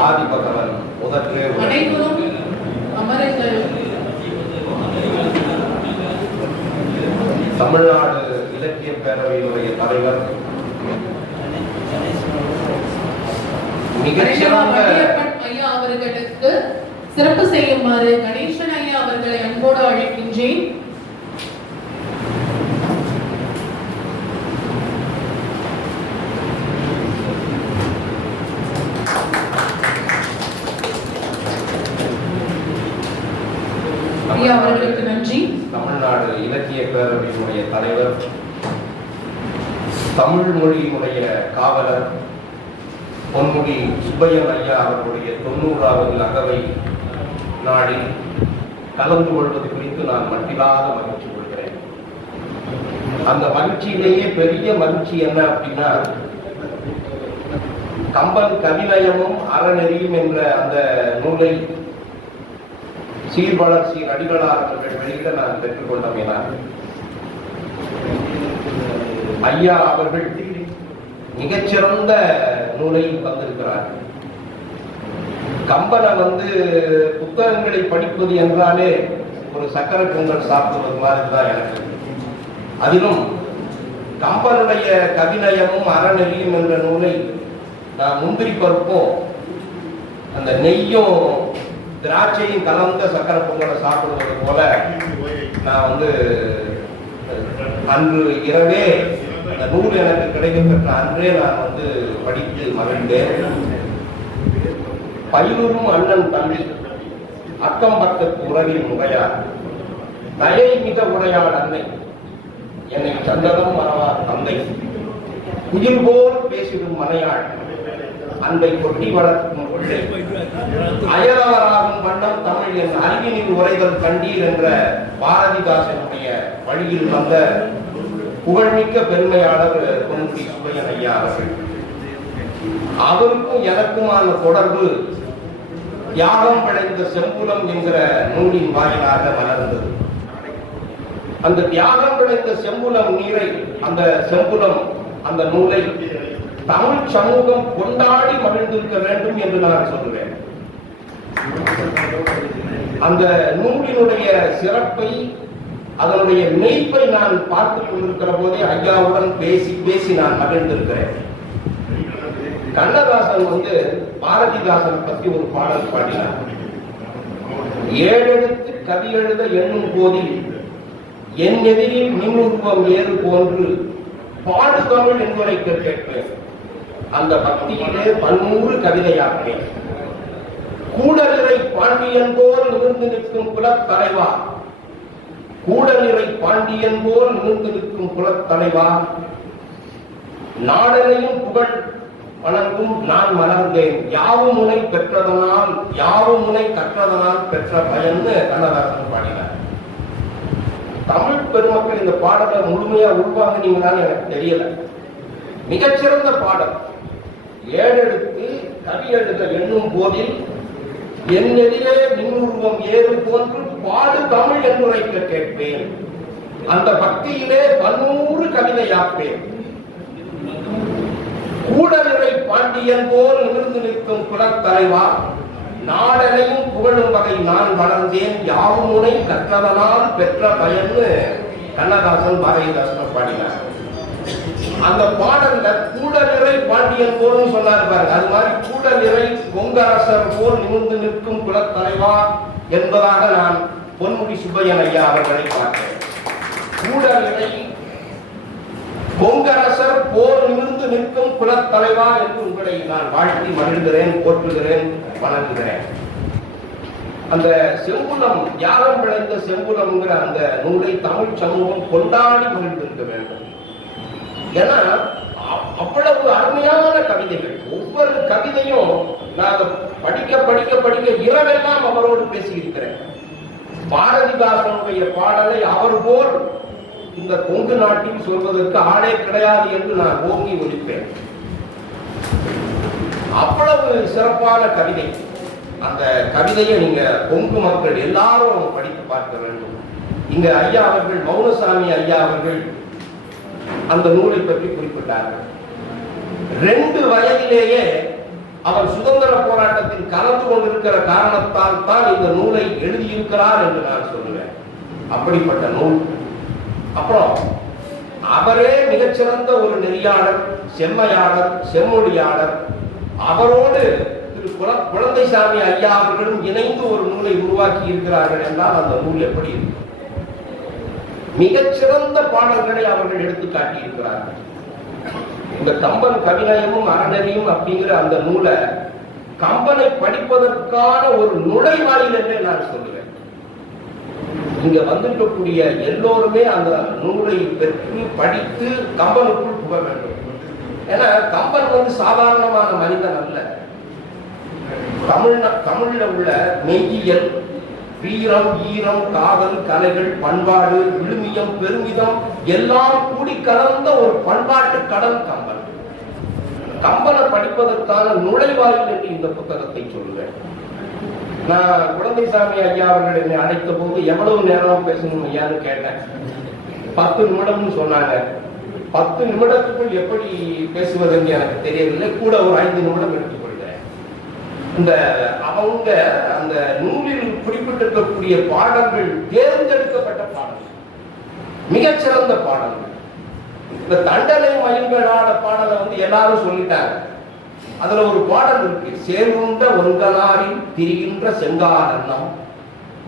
ஆதிபகவன் முதற்றே. அனைவரும் அமருங்கள் தமிழ்நாடு இலக்கிய பேரவையினுடைய தலைவர் அவர்களுக்கு சிறப்பு செய்யுமாறு கணேசன் ஐயா அவர்களை அன்போடு அழைக்கின்றேன் ஐயா அவர்களுக்கு நன்றி தமிழ்நாடு இலக்கிய பேரவையினுடைய தலைவர் தமிழ் மொழியினுடைய காவலர் பொன்முடி சுப்பையன் ஐயா அவர்களுடைய தொண்ணூறாவது அகவை நாளில் கலந்து கொள்வது குறித்து நான் மட்டிலாத மகிழ்ச்சி கொள்கிறேன். அந்த மகிழ்ச்சியிலேயே பெரிய மகிழ்ச்சி என்ன அப்படின்னா கம்பன் கவிநயமும் அறநெறியும் என்ற அந்த நூலை சீர்வளர் சீர் அடிகளார் அவர்கள் வெளியிட நான் பெற்றுக்கொண்டமையினார் ஐயா அவர்கள் மிகச்சிறந்த நூலை வந்திருக்கிறார். கம்பனை வந்து புத்தகங்களை படிப்பது என்றாலே ஒரு சக்கரை பொங்கல் சாப்பிடுவது மாதிரி தான் எனக்கு. அதிலும் கம்பனுடைய கவிநயமும் அறநெறியும் என்ற நூலை நான் முந்திரி பருப்பும் அந்த நெய்யும் திராட்சையும் கலந்த சக்கரை பொங்கலை சாப்பிடுவது போல நான் வந்து அன்று இரவே அந்த நூல் எனக்கு கிடைக்கப்பெற்ற அன்றே நான் வந்து படித்து மகிழ்ந்தேன். பயிலூரும் அண்ணன் தம்பி அக்கம் பக்கத்து உறவின் முகையார் தயை மிக உடையார் அன்னை என்னை சந்ததம் மறவார் தந்தை. குயில் போல் பேசிடும் மனையாள் அன்பை கொட்டி வளர்க்கும் அயலவராகும் வண்ணம் தமிழ் என் அறிவினில் உரைதல் கண்டீர் என்ற பாரதிதாசனுடைய வழியில் வந்த புகழ்மிக்க பெருமையாளர் பொன்முடி சுப்பையன் ஐயா அவர்கள். அவருக்கும் எனக்குமான தொடர்பு தியாகம் படைந்த செம்புலம் என்கிற நூலின் வாயிலாக மலர்ந்தது அந்த தியாகம் படைந்த செம்புலம் நீரை அந்த செம்புலம் அந்த நூலை தமிழ் சமூகம் கொண்டாடி மகிழ்ந்திருக்க வேண்டும் என்று நான் சொல்லுவேன். அந்த நூலினுடைய சிறப்பை அதனுடைய மெய்ப்பை நான் பார்த்துக் கொண்டிருக்கிற போதே ஐயாவுடன் பேசி பேசி நான் மகிழ்ந்திருக்கிறேன். கண்ணதாசன் வந்து பாரதிதாசன் பத்தி ஒரு பாடல் பாடினார். ஏழெழுத்து கவி எழுத எண்ணும் போதில் என் எதிரில் மின்னுருவம் ஏறு போன்று பாடு தமிழ் என்பதை கேட்பேன். அந்த பக்தியிலே பன்னூறு கவிதையாப்பேன் கூடலிறை பாண்டியன் போல் நிமிர்ந்து நிற்கும் குலத் தலைவா கூடலிறை பாண்டியன் போல் நிமிர்ந்து நிற்கும் குலத் தலைவா நாடனையும் புகழ் வணங்கும் நான் மலர்ந்தேன். யாவும் முனை பெற்றதனால் யாவும் முனை கற்றதனால் பெற்ற பயன்னு கண்ணதாசன் பாடினார். தமிழ் பெருமக்கள் இந்த பாடலை முழுமையா உள்வாங்கினீங்களான்னு எனக்கு தெரியல. மிகச்சிறந்த பாடல். ஏழெடுத்து கவி எழுத எண்ணும் போதில் என் எதிரே மின்னுருவம் ஏறு போன்று பாடு தமிழ் என்றுரைக்க கேட்பேன். அந்த பக்தியிலே பன்னூறு கவிதையாப்பேன் கூடநிலை பாண்டியன் போல் நிமிர்ந்து நிற்கும் குலத்தலைவா நாடனையும் புகழும் வகை நான் வளர்ந்தேன். யாவும் முனை கற்றதனால் பெற்ற பயன்னு கண்ணதாசன் பாரதிதாசன் பாடினார். அந்த பாடல்ல கூடலிறை பாண்டியன் போர்னு சொன்னார் பாருங்க. அது மாதிரி கூட நிறை கொங்கரசர் போர் நிமிர்ந்து நிற்கும் குலத்தலைவா என்பதாக நான் பொன்முடி சுப்பையன் ஐயா அவர்களை பார்த்தேன். கூடலிறை கொங்கரசர் போர் நிமிர்ந்து நிற்கும் குலத்தலைவா என்று உங்களை நான் வாழ்த்தி மகிழ்கிறேன் போற்றுகிறேன் வணங்குகிறேன். அந்த செம்புலம் யாரும் விளைந்த செம்புலம்ங்கிற அந்த நூலை தமிழ் சமூகம் கொண்டாடி மகிழ்ந்திருக்க வேண்டும். ஏன்னா அவ்வளவு அருமையான கவிதைகள். ஒவ்வொரு கவிதையும் நான் படிக்க படிக்க படிக்க இரவெல்லாம் அவரோடு பேசியிருக்கிறேன். பாரதிதாசனுடைய பாடலை அவர் போல் இந்த கொங்கு நாட்டில் சொல்வதற்கு ஆளே கிடையாது என்று நான் ஓங்கி ஒழிப்பேன் அவ்வளவு சிறப்பான கவிதை. அந்த கவிதையை நீங்க கொங்கு மக்கள் எல்லாரும் படித்து பார்க்க வேண்டும். இங்க ஐயா அவர்கள் மௌனசாமி ஐயா அவர்கள் அந்த நூலை பற்றி குறிப்பிட்டார்கள் ரெண்டு வயதிலேயே அவர் சுதந்திர போராட்டத்தில் கலந்து கொண்டிருக்கிற காரணத்தால் தான் இந்த நூலை எழுதியிருக்கிறார் என்று நான் சொல்லுவேன். அப்படிப்பட்ட நூல். அப்புறம் அவரே மிகச்சிறந்த ஒரு நெறியாளர் செம்மையாளர் செம்மொழியாளர். அவரோடு திரு குழந்தைசாமி ஐயா அவர்களும் இணைந்து ஒரு நூலை உருவாக்கி இருக்கிறார்கள் என்றால் அந்த நூல் எப்படி இருக்கும்? மிகச்சிறந்த பாடல்களை அவர்கள் எடுத்து காட்டியிருக்கிறார்கள். இந்த கம்பன் கவிநயமும் அறநெறியும் அப்படிங்கிற அந்த நூலை கம்பனை படிப்பதற்கான ஒரு நுழைவாயில் என்று நான் சொல்லுவேன். இங்க வந்திருக்கக்கூடிய எல்லோருமே அந்த நூலை பெற்று படித்து கம்பனுக்குள் புக வேண்டும். ஏன்னா கம்பன் வந்து சாதாரணமான மனிதன் அல்ல. தமிழ் தமிழ்ல உள்ள மெய்யியல் வீரம் ஈரம் காதல் கலைகள் பண்பாடு விழுமியம் பெருமிதம் எல்லாம் கூடி கலந்த ஒரு பண்பாட்டு கடல் கம்பல். கம்பனை படிப்பதற்கான நுழைவாயில் என்று இந்த புத்தகத்தை சொல்லுவேன் நான் குழந்தைசாமி ஐயா அவர்கள் என்னை அழைத்த போது எவ்வளவு நேரம் பேசணும் ஐயான்னு கேட்டேன். பத்து நிமிடம்னு சொன்னாங்க. பத்து நிமிடத்துக்குள் எப்படி பேசுவது என்று எனக்கு தெரியவில்லை. கூட ஒரு ஐந்து நிமிடம் எடுத்துக்கொள்ள இந்த அவங்க அந்த நூலில் குறிப்பிட்டிருக்கக்கூடிய பாடல்கள் தேர்ந்தெடுக்கப்பட்ட பாடல்கள். மிகச்சிறந்த பாடல்கள். இந்த தண்டனை மயில்களான பாடலை வந்து எல்லாரும் சொல்லிட்டாங்க. அதுல ஒரு பாடல் இருக்கு. சேர்வுண்ட ஒன்கனாரில் திரிகின்ற செங்காரண்ணம்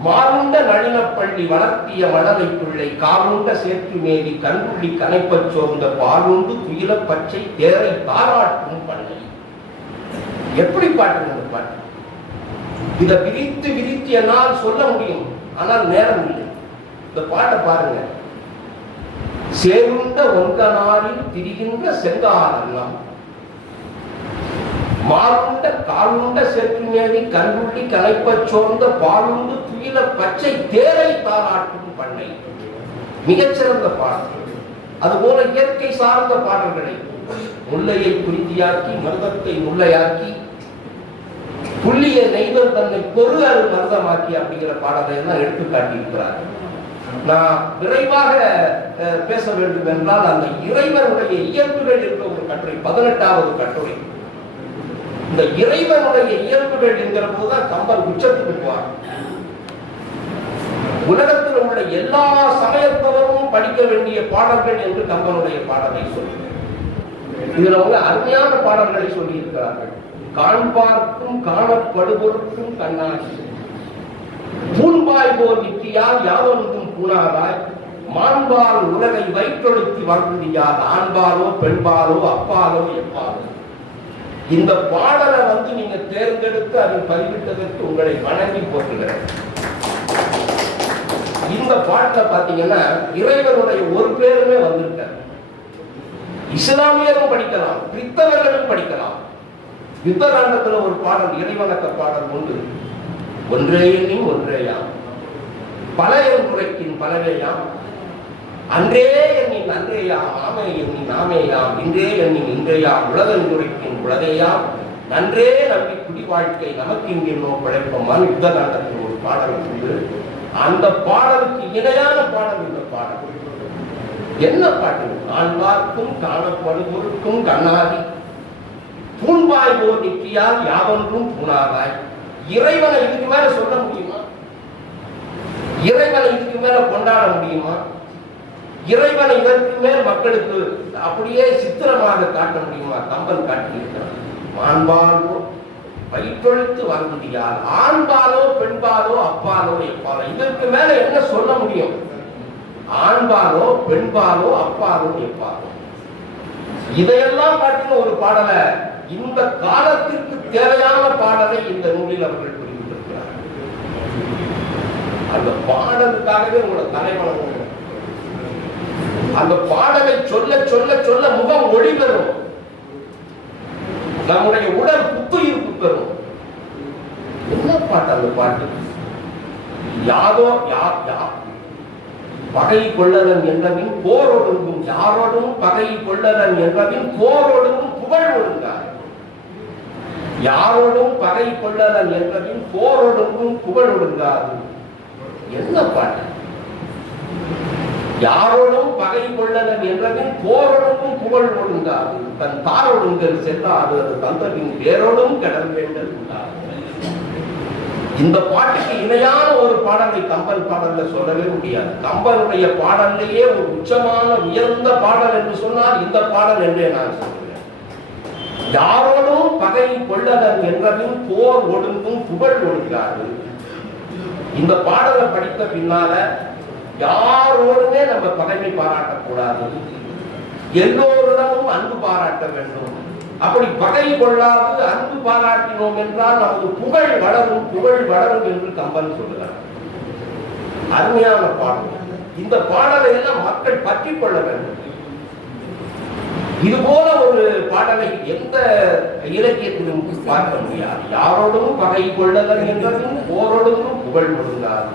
மாறுண்ட நளினப்பள்ளி வளர்த்திய மணலை பிள்ளை காவுண்ட சேர்த்து மேவி கண்புள்ளி கனைப்பச் சோர்ந்த பாலுண்டு துயில பச்சை தேரை பாராட்டும் பண்ணை. எப்படி பாட்டு பாட்டு? இதை விரித்து விரித்து என்னால் சொல்ல முடியும். ஆனால் நேரம் இல்லை. இந்த பாட்டை பாருங்க. சேருண்ட ஒன்கனாரில் திரிகின்ற செங்காரெல்லாம் மாறுண்ட காலுண்ட செற்றுமேனி கண்குள்ளி கலைப்பச் சோர்ந்த பாலுண்டு துயில பச்சை தேரை தாராட்டும் பண்ணை. மிகச்சிறந்த பாடல். அதுபோல இயற்கை சார்ந்த பாடல்களை முல்லையை குறித்தியாக்கி மருதத்தை முல்லையாக்கி புள்ளிய நெய்வர் தன்னை பொரு அரு மருதமாக்கி அப்படிங்கிற பாடலை எல்லாம் எடுத்து காட்டியிருக்கிறார் நான் விரைவாக பேச வேண்டும் என்றால் அந்த இறைவனுடைய இயல்புகள் என்ற ஒரு கட்டுரை பதினெட்டாவது கட்டுரை. இந்த இறைவனுடைய இயல்புகள் என்கிற போதுதான் கம்பன் உச்சத்துக்கு போவார். உலகத்தில் உள்ள எல்லா சமயத்தவரும் படிக்க வேண்டிய பாடல்கள் என்று கம்பனுடைய பாடலை சொல்லுகிறார் இதுல உள்ள அருமையான பாடல்களை சொல்லி இருக்கிறார்கள் காண்பார்க்கும் காணப்படுவோருக்கும் கண்ணாசி பூன்பாய் போர் நித்தியால் யாவொன்றும் பூணாதாய். மாண்பால் உலகை வைத்தொழுத்தி வாழ்ந்தியார் ஆண்பாலோ பெண்பாலோ அப்பாலோ எப்பாலோ. இந்த பாடலை வந்து நீங்க தேர்ந்தெடுத்து அதில் பதிவிட்டதற்கு உங்களை வணங்கி போட்டுகிறேன் இந்த பாட்டில் பாத்தீங்கன்னா இறைவனுடைய ஒரு பேருமே வந்திருக்காரு. இஸ்லாமியரும் படிக்கலாம் கிறிஸ்தவர்களும் படிக்கலாம். யுத்தகாண்டத்துல ஒரு பாடல் இறைவணக்க பாடல் உண்டு. ஒன்றே எண்ணி ஒன்றேயாம். பல என் குறைக்கின் பலவேயாம். அன்றே எண்ணின் அன்றேயாம் ஆமை எண்ணின் ஆமேயாம். இன்றே எண்ணின் இன்றையாம். உலகன் குறைக்கின் உலகையாம். நன்றே நம்பி குடி வாழ்க்கை நமக்கு இங்கிருந்தோ பிழைப்போமான். யுத்தகாண்டத்தில் ஒரு பாடல் உண்டு. அந்த பாடலுக்கு இணையான பாடல் இந்த பாடல். என்ன பாட்டு? ஆழ்வார்க்கும் காணப்படுவோருக்கும் கண்ணாடி பூண்பாய் போர் நிற்கியால் யாவொன்றும் பூணாதாய் இறைவனை இதுக்கு மேல சொல்ல முடியுமா? இறைவனை இதுக்கு மேல கொண்டாட முடியுமா? இறைவனை இதற்கு மேல் மக்களுக்கு அப்படியே சித்திரமாக காட்ட முடியுமா? கம்பன் காட்டியிருக்கிறார் மாண்பாலோ வயிற்றொழுத்து வாழ்ந்துடியால் ஆண்பாலோ பெண்பாலோ அப்பாலோ எப்பாலோ. இதற்கு மேல என்ன சொல்ல முடியும்? ஆண்பாலோ பெண்பாலோ அப்பாலோ எப்பாலோ. இதையெல்லாம் காட்டின ஒரு பாடலை இந்த காலத்திற்கு தேவையான பாடலை இந்த நூலில் அவர்கள் குறிப்பிட்டிருக்கிறார் அந்த பாடலுக்காகவே உங்களோட தலைவணங்க அந்த பாடலை சொல்ல சொல்ல சொல்ல முகம் ஒளி பெறும். நம்முடைய உடல் புத்துயிர்ப்பு பெறும். என்ன பாட்டு அந்த பாட்டு? யாதோ யார் யார் பகை கொள்ளலன் என்றவின் போர் ஒடுங்கும். யாரோடும் பகை கொள்ளலன் என்றவின் போர் ஒடுங்கும். புகழ் ஒடுங்கார் யாரோடும் பகை கொள்ளதல் என்றபின் போர் புகழ் ஒடுங்காது என்ன பாட்டு? யாரோடும் பகை கொள்ளதல் என்றதும் போரொடுக்கும் புகழ் ஒடுங்காது தன் தாரொடுங்கல் செல்லாது அது தந்தபின் வேரோடும் கடல் வேண்டல் உண்டாது. இந்த பாட்டுக்கு இணையான ஒரு பாடலை கம்பன் பாடல்ல சொல்லவே முடியாது. கம்பனுடைய பாடல்லையே ஒரு உச்சமான உயர்ந்த பாடல் என்று சொன்னால் இந்த பாடல் என்றே நான் சொல்றேன் யாரோடும் பகை கொள்ளலன் என்றதும் போர் ஒடுங்கும் புகழ் ஒழுகிறார்கள் இந்த பாடலை படித்த பின்னால யாரோடுமே நம்ம பகைமை பாராட்டக்கூடாது. எல்லோரிடமும் அன்பு பாராட்ட வேண்டும். அப்படி பகை கொள்ளாது அன்பு பாராட்டினோம் என்றால் நமது புகழ் வளரும் புகழ் வளரும் என்று கம்பன் சொல்லுகிறார் அருமையான பாடல். இந்த பாடலை எல்லாம் மக்கள் பற்றிக் கொள்ள வேண்டும். இது போல ஒரு பாடலை எந்த இலக்கியத்திலும் பார்க்க முடியாது யாரோடும் பகை கொள்ளதன் என்றதும் போரோடும் புகழ் ஒழுங்காது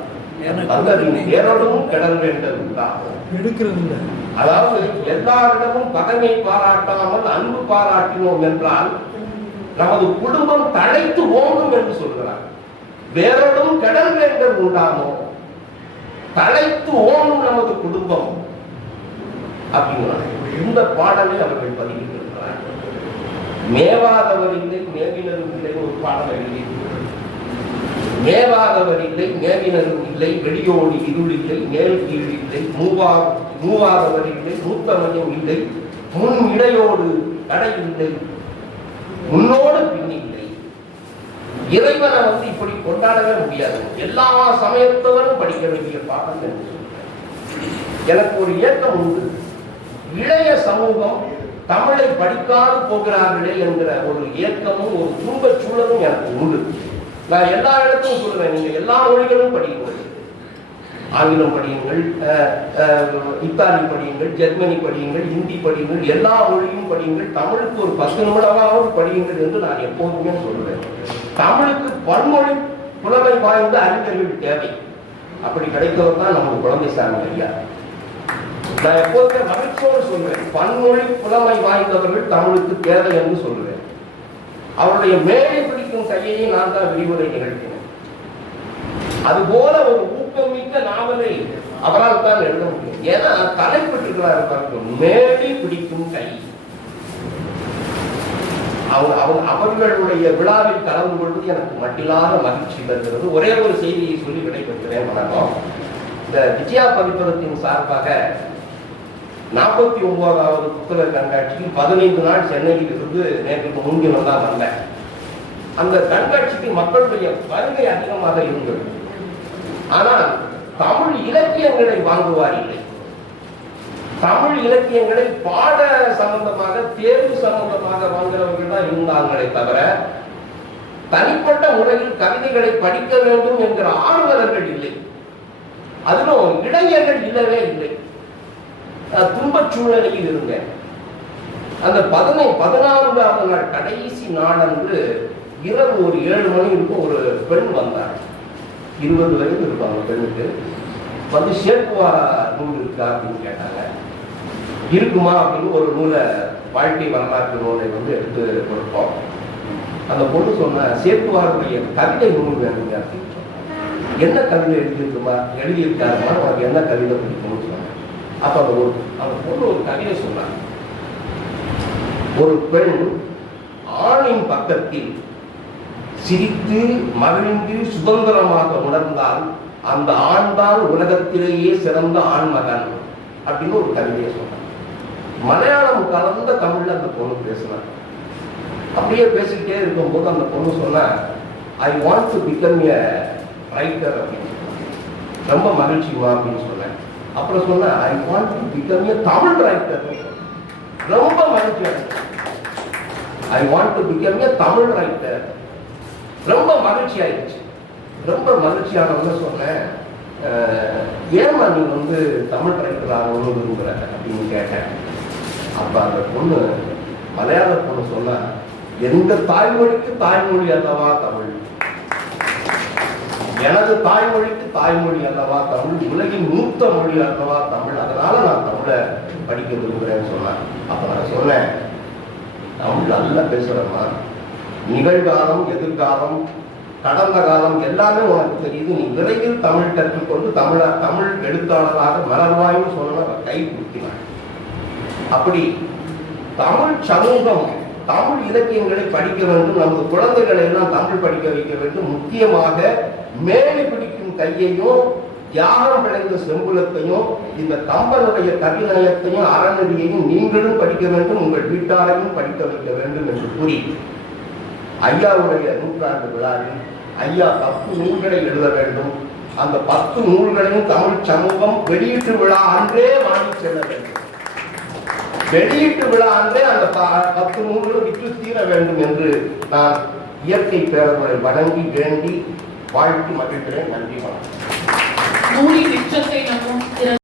தந்ததின் ஏரோடும் கடல் இல்லை அதாவது எல்லாரிடமும் பகைமை பாராட்டாமல் அன்பு பாராட்டினோம் என்றால் நமது குடும்பம் தழைத்து ஓங்கும் என்று சொல்கிறார். வேறொடும் கடல் வேண்டல் உண்டாமோ தழைத்து ஓங்கும் நமது குடும்பம். அப்படிங்கிறார் இந்த பாடலை அவர்கள் பதிவிட்டிருக்கிறார் மேவாதவர் இல்லை மேவினரும் இல்லை ஒரு பாடல் எழுதி மேவாதவர் இல்லை மேவினரும் இல்லை வெளியோடு இருள் இல்லை மேல் கீழ் இல்லை மூவா மூவாதவர் இல்லை மூத்தமையும் இல்லை முன் இடையோடு கடை இல்லை முன்னோடு பின் இல்லை. இறைவனை வந்து இப்படி கொண்டாடவே முடியாது. எல்லா சமயத்தவரும் படிக்க வேண்டிய பாடம் என்று சொல்றேன் எனக்கு ஒரு இயக்கம் உண்டு. இளைய சமூகம் தமிழை படிக்காது போகிறார்களே என்கிற ஒரு இயக்கமும் ஒரு துன்பச் சூழலும் எனக்கு உண்டு. நான் எல்லா இடத்தும் சொல்லுவேன் நீங்க எல்லா மொழிகளும் படியுங்கள். ஆங்கிலம் படியுங்கள் இத்தாலி படியுங்கள் ஜெர்மனி படியுங்கள் ஹிந்தி படியுங்கள் எல்லா மொழியும் படியுங்கள் தமிழுக்கு ஒரு பத்து நிமிடமாவது படியுங்கள் என்று நான் எப்போதுமே சொல்லுவேன். தமிழுக்கு பன்மொழி புலமை வாய்ந்த அறிஞர்கள் தேவை. அப்படி கிடைத்தவர் தான் நமக்கு குழந்தை சாமி ஐயா. நான் எப்போதுமே மகிழ்ச்சியோடு சொல்றேன் பன்மொழி புலமை வாய்ந்தவர்கள் தமிழுக்கு தேவை என்று சொல்றேன் அவருடைய மேடை பிடிக்கும் கையை நான் தான் விரிவுரை நிகழ்த்தினேன். அதுபோல ஒரு ஊக்கமிக்க நாவலை அவரால் தான் எழுத முடியும். ஏன்னா தலைப்பட்டிருக்கிறார் பாருங்க மேடை பிடிக்கும் கை. அவங்க அவர்களுடைய விழாவில் கலந்து கொள்வது எனக்கு மட்டில்லாத மகிழ்ச்சி தருகிறது. ஒரே ஒரு செய்தியை சொல்லி விடைபெறுகிறேன். வணக்கம். இந்த விஜயா பதிப்பகத்தின் சார்பாக நாற்பத்தி ஒன்பதாவது புத்தக கண்காட்சிக்கு பதினைந்து நாள் சென்னையில் இருந்து நேற்று முன்தினம் தான் வந்தேன். அந்த கண்காட்சிக்கு மக்களுடைய வருகை அதிகமாக இருந்தது. ஆனால் தமிழ் இலக்கியங்களை வாங்குவார் இல்லை தமிழ் இலக்கியங்களை பாட சம்பந்தமாக தேர்வு சம்பந்தமாக வாங்குறவர்கள் தான் இருந்தாங்களே தவிர தனிப்பட்ட முறையில் கவிதைகளை படிக்க வேண்டும் என்கிற ஆர்வலர்கள் இல்லை. அதிலும் இளைஞர்கள் இல்லவே இல்லை. துன்பச் சூழ்நிலையில் இருந்தேன் அந்த பதினை பதினான்காவது நாள் கடைசி நாளன்று இரவு ஒரு ஏழு மணி இருக்கும் ஒரு பெண் வந்தார். இருபது வயது இருப்பாங்க பெண்ணுக்கு. வந்து ஷேக்குவா நூல் இருக்கா? அப்படின்னு கேட்டாங்க. இருக்குமா? அப்படின்னு ஒரு நூலை வாழ்க்கை வரலாற்று நூலை வந்து எடுத்து கொடுப்போம் அந்த பொண்ணு சொன்ன சேர்க்குவாருடைய கவிதை நூல் வேணுங்க. அப்படின்னு என்ன கவிதை எழுதியிருக்குமா? எழுதியிருக்காருமா உனக்கு என்ன கவிதை பிடிக்கும்னு சொன்னாங்க அப்போ அந்த ஒரு அந்த பொண்ணு ஒரு கவிதை சொன்னாங்க ஒரு பெண் ஆணின் பக்கத்தில் சிரித்து மகிழ்ந்து சுதந்திரமாக உணர்ந்தால் அந்த ஆண்தான் உலகத்திலேயே சிறந்த ஆண்மகன் அப்படின்னு ஒரு கவிதையை சொன்னாங்க மலையாளம் கலந்த தமிழ்ல அந்த பொண்ணு பேசுனாங்க அப்படியே பேசிக்கிட்டே இருக்கும்போது அந்த பொண்ணு சொன்ன I want to become a writer அப்படின்னு சொன்னாங்க. ரொம்ப மகிழ்ச்சிமா அப்படின்னு சொன்னேன் அப்புறம் சொன்னேன் I want to become a Tamil writer ரொம்ப மகிழ்ச்சி I want to become a Tamil writer ரொம்ப மகிழ்ச்சி ஆயிடுச்சு. ரொம்ப மகிழ்ச்சியானவங்க சொன்னேன் அஹ், நீ வந்து தமிழ் ரைட்டர் ஆகணும்னு விரும்புகிற அப்படின்னு கேட்டேன். அப்போ அந்த பொண்ணு மலையாள பொண்ணு சொன்ன எந்த தாய்மொழிக்கு தாய்மொழி அல்லவா தமிழ்? எனது தாய்மொழிக்கு தாய்மொழி அல்லவா தமிழ் உலகின் மூத்த மொழி அல்லவா தமிழ்? அதனால நான் தமிழை படிக்க விரும்புகிறேன்னு சொன்னேன் அப்ப நான் சொன்னேன் தமிழ் நல்லா பேசுறேம்மா. நிகழ்காலம் எதிர்காலம் கடந்த காலம் எல்லாமே உனக்கு தெரியுது. நீ விரைவில் தமிழ் கற்றுக்கொண்டு தமிழ தமிழ் எழுத்தாளராக மலர்வாயும் சொன்ன கை குத்தினார் அப்படி தமிழ் சமூகம் தமிழ் இலக்கியங்களை படிக்க வேண்டும். நமது குழந்தைகளை எல்லாம் தமிழ் படிக்க வைக்க வேண்டும். முக்கியமாக மேலே பிடிக்கும் கையையும் தியாகம் விளைந்த செம்புலத்தையும் இந்த கம்பனுடைய கவிநயத்தையும் அறநெறியையும் நீங்களும் படிக்க வேண்டும் உங்கள் வீட்டாரையும் படிக்க வைக்க வேண்டும் என்று கூறி ஐயாவுடைய நூற்றாண்டு விழாவில் ஐயா பத்து நூல்களை எழுத வேண்டும். அந்த பத்து நூல்களையும் தமிழ் சமூகம் வெளியீட்டு விழா அன்றே வாங்கி செல்ல வேண்டும். வெளியீட்டு விழா அன்றே அந்த பத்து நூல்களும் விற்று தீர வேண்டும் என்று நான் இயற்கை பேரவரை வணங்கி வேண்டி வாழ்த்தி மகிழ்கிறேன் நன்றி வணக்கம். நூலின் எச்சத்தை நம்பும் திறன்